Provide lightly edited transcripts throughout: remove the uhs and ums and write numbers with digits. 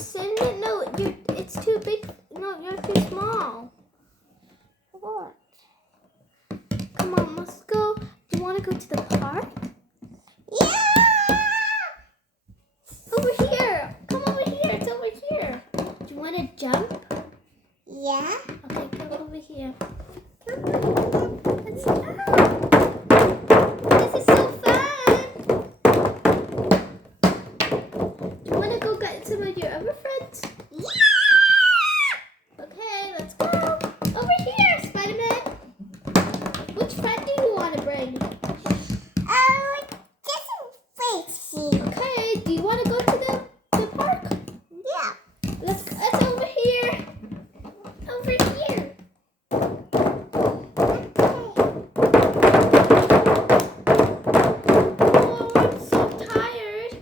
sit in it? No, it's too big. No, you're too small. What? Come on, let's go. Do you want to go to the park? Yeah! Over here. Come over here. It's over here. Do you want to jump? Yeah. Okay, come over here. Let's go. This is so fun. Do you want to go get some of your other friends? Yeah! Okay, let's go. Over here, Spider-Man. Which friend do you want to bring? Just Tracy. Okay, do you want to go to the park? Yeah. Let's over here. Over here. Oh, I'm so tired.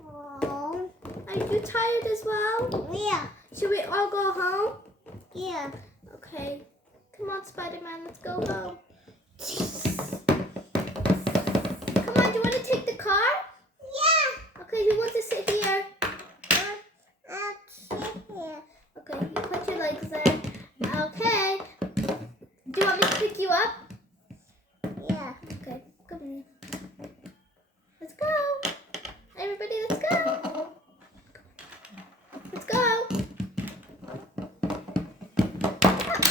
Oh. Are you tired as well? Yeah. Should we all go home? Yeah. Okay. Come on, Spider-Man, let's go home. Come on, do you want to take the car? Yeah. Okay, who wants to sit here? I'll sit here. Okay, you put your legs there. Okay. Do you want me to pick you up? Yeah. Okay, come here. Let's go. Everybody, let's go. Let's go.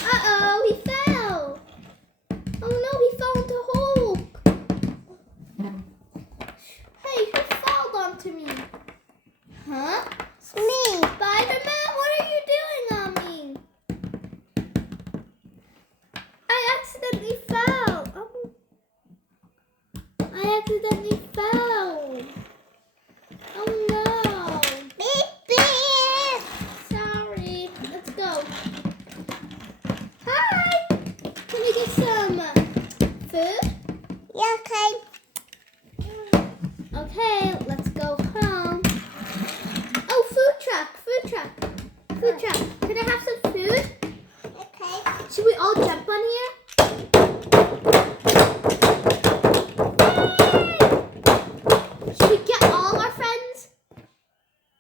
Uh-oh, he fell. Oh no, he fell into a hole. Hey, who fell onto me? Huh? Me. Spider-Man, what are you doing on me? I accidentally fell. Oh. I accidentally fell. Oh no. Beep, beep. Sorry. Let's go. Hi. Can we get some food? Yeah, okay. Okay, let's go home. Oh, food truck. Food truck. Food truck. Can I have some food? Okay. Should we all jump on here? Should we get all our friends?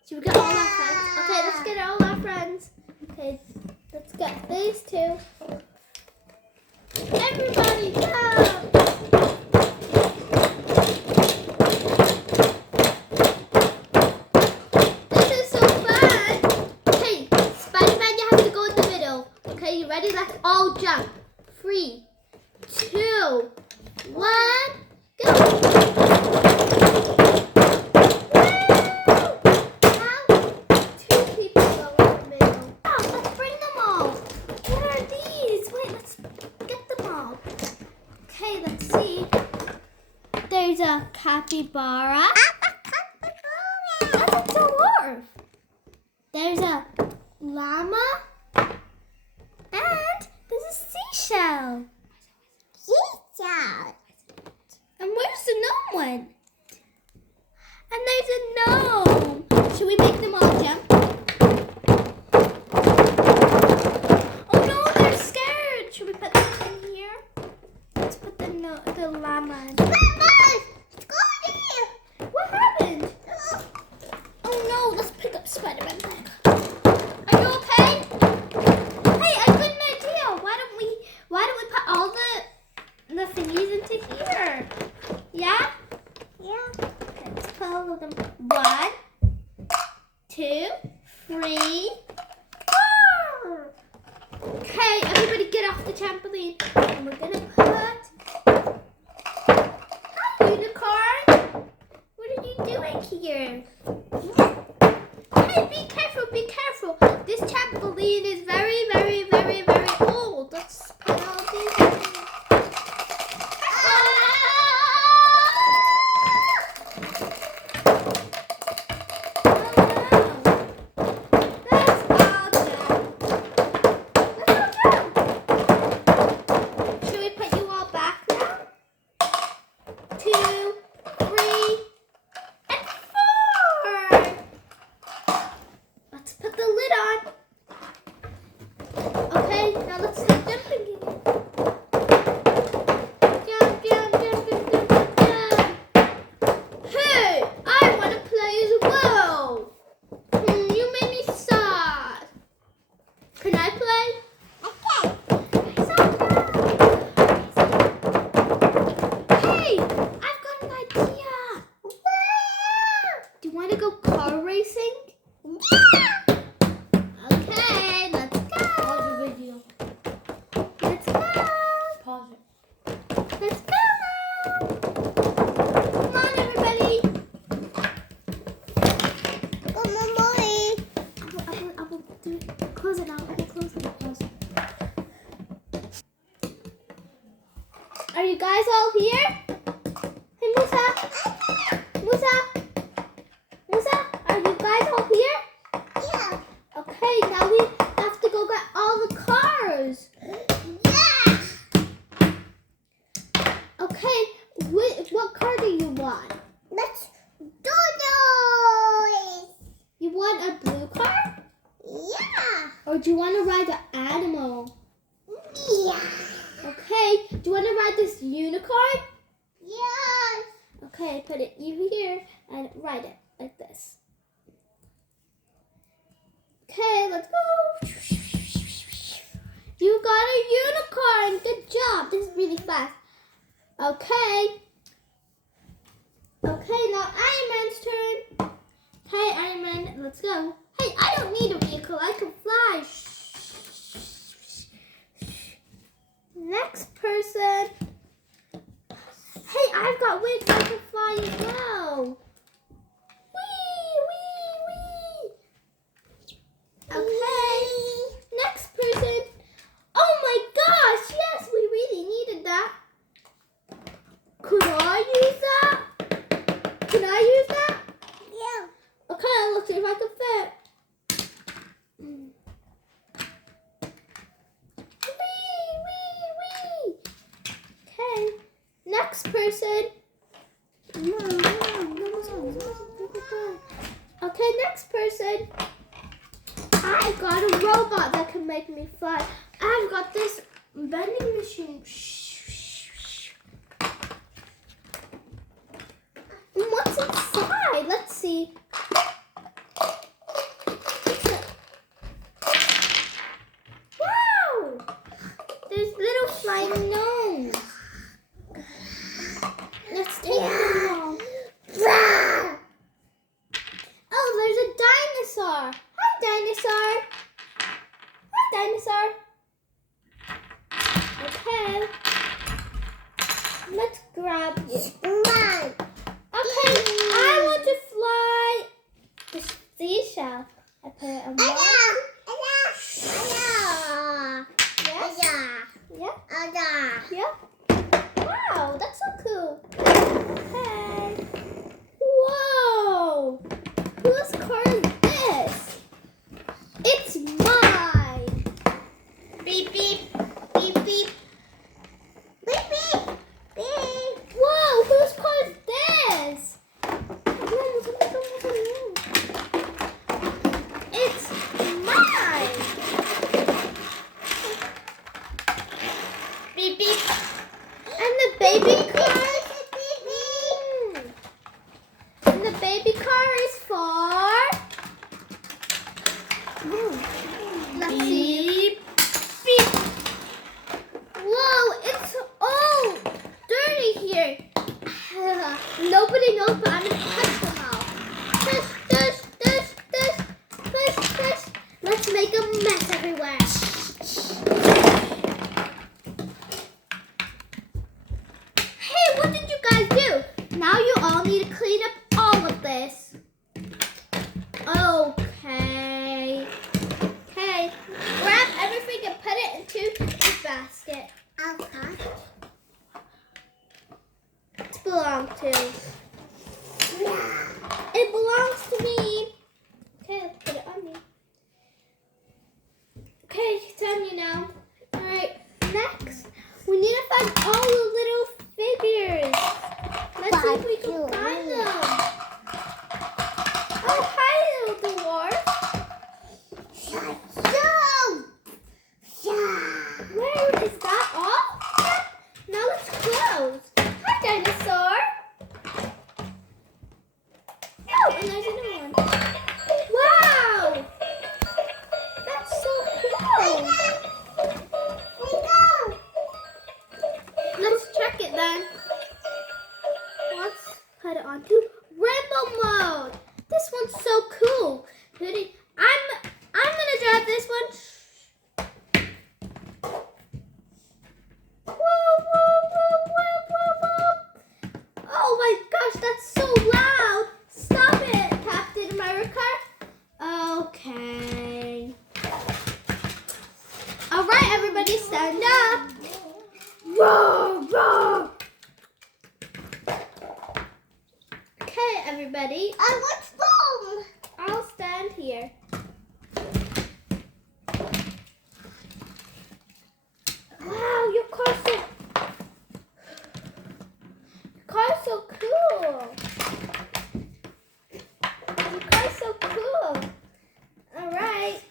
Should we get all our friends? Okay, let's get all our friends. Okay, let's get these two. Everybody go! This is so fun! Okay, Spider-Man, you have to go in the middle. Okay, you ready? Let's all jump. 3, 2, 1, go! Two people go in the middle. Oh, let's bring them all. What are these? Wait, let's get them all. Okay, let's see. There's a capybara. That's a dwarf. There's a llama. And there's a seashell. Seashell. And where's the gnome one? And there's a gnome. Should we make them all jump? Oh no, they're scared. Should we put them in here? Let's put the llama in. Let's go there. What happened? Oh no, let's pick up Spider-Man back. Are you okay? Hey, I got an idea. Why don't we put all the thingies into here? Yeah? Yeah. Okay, let's put all of them. 1, 2, 3, 4. Okay, everybody get off the trampoline. And we're gonna put. Hi, unicorn. What are you doing here? Hey, be careful, be careful. This trampoline is very, very, very, very old. Let's put all these in. Should we put you all back now? 2, 3, and 4. Let's put the lid on. to go car racing? Yeah. Okay, let's go. Pause the video. Let's go. Pause it. Let's go now. Come on, everybody. Come on, boy. I will do it. Close it now. I will close it. Close it. Are you guys all here? Hey, Musa. Musa. Musa, are you guys all here? Yeah. Okay, now we have to go get all the cars. Yeah. Okay, what car do you want? Let's do this. You want a blue car? Yeah. Or do you want to ride an animal? Yeah. Okay, do you want to ride this unicorn? Yes. Okay, put it here and ride it like this. Okay, let's go. You got a unicorn. Good job. This is really fast. Okay. Okay, now Iron Man's turn. Hey, Iron Man, let's go. Hey, I don't need a vehicle. I can fly. Next person. Hey, I've got wings. I can fly as well. Wee, wee, wee. Okay. Next person. Oh my gosh. Yes, we really needed that. Could I use that? Can I use that? Yeah. Okay, let's see if I can fit. Wee, wee, wee. Okay. Next person. Okay, next person. I've got a robot that can make me fly. I've got this vending machine. And what's inside? Let's see. Wow! There's little flying gnomes. Let's take them all. Oh, there's a dinosaur. Hi, dinosaur. Hi, dinosaur. Okay. Let's grab you. Mine. Okay, I want to fly the seashell. I put it on one. Yes? Yeah? Wow, that's so cool. Okay. Whoa! Whose car is this? It's mine. Beep beep beep beep beep beep beep. Whoa, whose car is this? It's mine. Beep beep. And the baby car? stand up. Roar, roar. Okay, everybody. What's wrong? I'll stand here. Wow, your car's so cool. Your car's so cool. All right.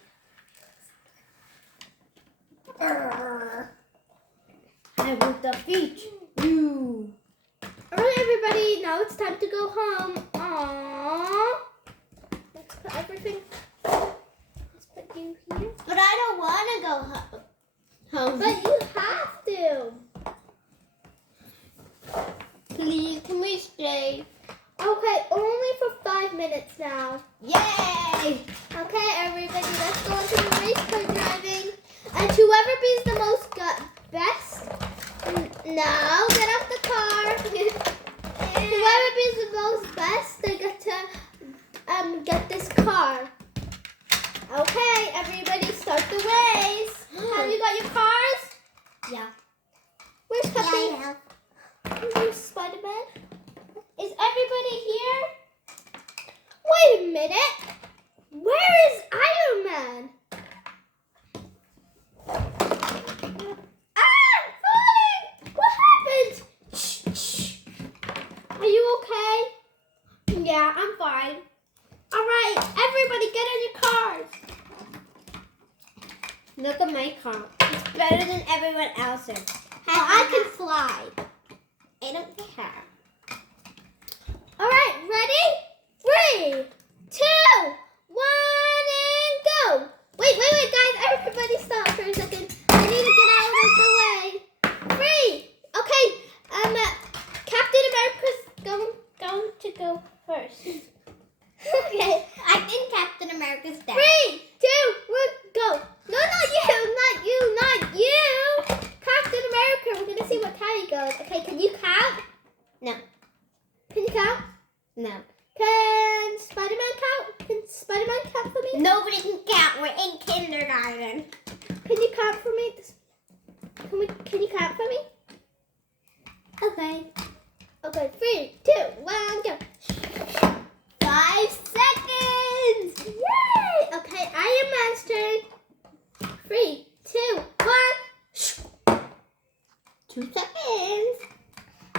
I will defeat you. All right, everybody. Now it's time to go home. Aww. Let's put everything. Let's put you here. But I don't want to go home. But you have to. Please, can we stay? Okay, only for 5 minutes now. Yay! Okay, everybody, let's go into the race car driving. And whoever beats the most best, now get off the car. Whoever beats the most best, they get to get this car. Okay, everybody, start the race. Have you got your cars? Yeah. Where's Puppy? Yeah. Where's Spider-Man? Is everybody here? Wait a minute. Where is Iron Man? Ah! Falling! What happened? Shh. Are you okay? Yeah, I'm fine. All right, everybody get on your cars. Look at my car. It's better than everyone else's. Well, I can fly. I don't care. All right, ready? 3, 2, 1, and go. Wait, guys. Everybody stop for a second. I need to get out of the way. 3. Okay. Captain America's going to go first. Okay. I think Captain America's dead. 3, 2, 1, go. No, not you. Captain America. We're gonna see what time he goes. Okay, can you count? No. Can you count? No. Can Spider-Man count? Can Spider-Man count for me? Nobody can count. We're in kindergarten. Can you count for me? Can you count for me? Okay. Okay, 3, 2, 1, go. 5 seconds. Yay! Okay, Iron Man's turn. 3, 2, 1. 2 seconds.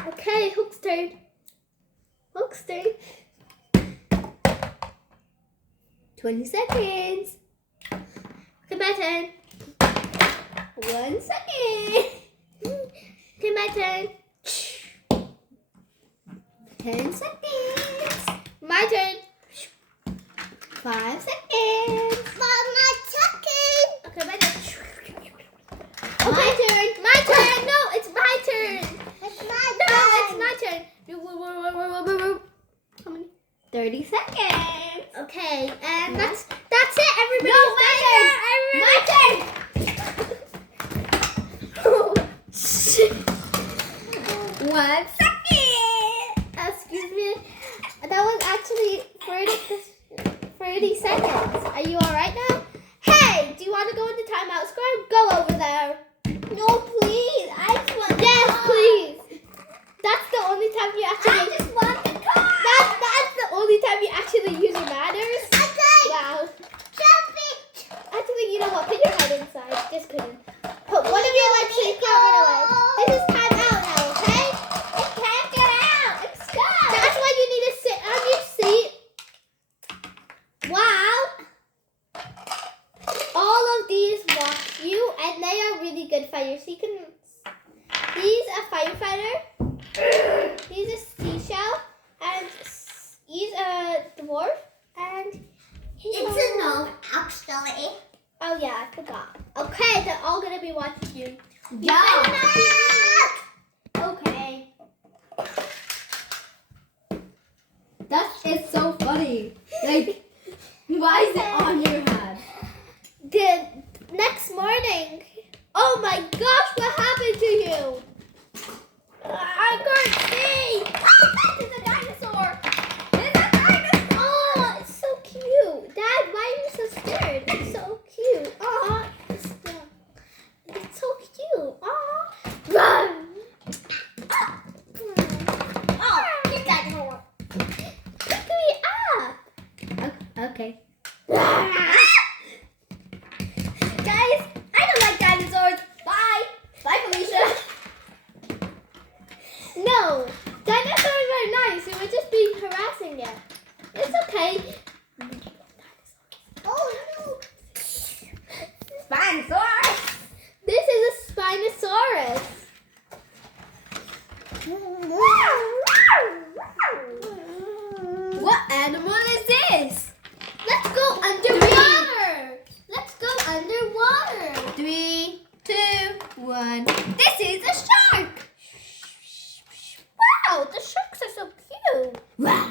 Okay, Hulk's turn. Hulk's turn. 20 seconds. Okay, my turn. 1 second. Okay, my turn. 10 seconds. My turn. 5 seconds. Mama, chucking. Okay, my turn. Oh, my turn. My turn. No, it's my turn. It's my No, turn. it's my turn. How many? 30 seconds. Okay, and that's it, everybody. No, my turn. My turn. 1 second. Excuse me. That was actually 30 seconds. Are you alright now? Hey, do you want to go into Timeout Square? Go over there. No, please. I just want Yes, the car. please. That's the only time you actually... I just want the car. That's the only time you actually use your manners. Okay. Wow. Jump it. Actually, you know what? Put your head inside. Just kidding. Put one of your legs so you can't run away. This is Timeout now, okay? I can't get out. I'm stuck. That's why you need to sit on your seat. Wow. All of these watch you, and they are really good fighters. He's a firefighter. He's a seashell, and he's a dwarf, and he's It's a gnome, actually. Oh yeah, I forgot. Okay, they're all gonna be watching you. Yeah. Okay. That is so funny. Like, why is it on your head? The next morning. Oh my gosh, what happened to you? I can't see. Oh, it's a dinosaur. It's a dinosaur. Oh, it's so cute. Dad, why are you so scared? It's so cute. Oh, it's so cute. Guys, I don't like dinosaurs. Bye. Bye, Felicia. No, dinosaurs are nice. We would just be harassing you. It's okay. Oh no. Spinosaurus. This is a Spinosaurus. What animal is this? Let's go underwater. Let's go underwater. 3, 2, 1. This is a shark. Wow, the sharks are so cute. Wow.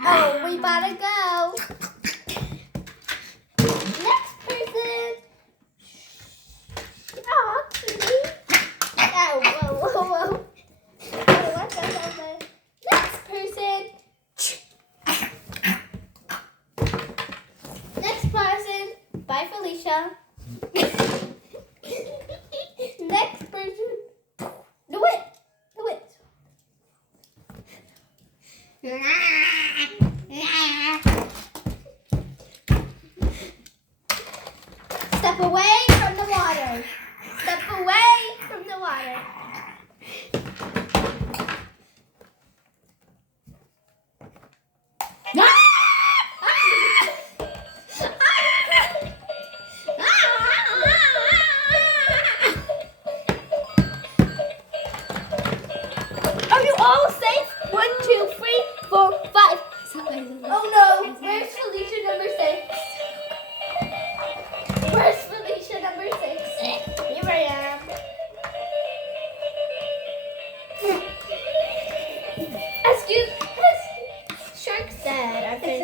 Oh, we gotta go. Next person. Oh, cutie. Oh, whoa, whoa, whoa. Oh, what's over? Next person. Next person. Bye, Felicia. Next person. Do it. Do it. Step away from the water. Step away from the water. Are you all safe? 1, 2, 3, 4, 5. Oh no, where's Felicia number 6? Where's Felicia number 6? Here I am. Excuse Shark's dead. I think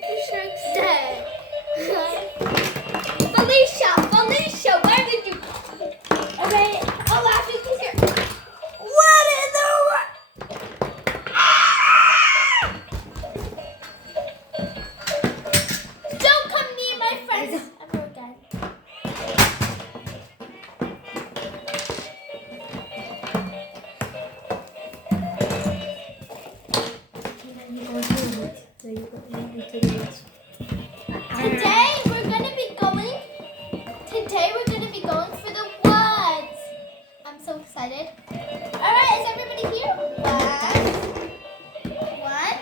the shark's dead. Felicia, where did you go? Okay. Oh, I think he's here. What in the world? Don't come near my friends ever again. Today we're gonna be going for the woods. I'm so excited. Alright, is everybody here?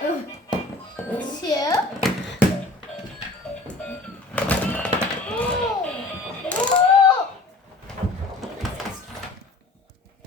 1, 2,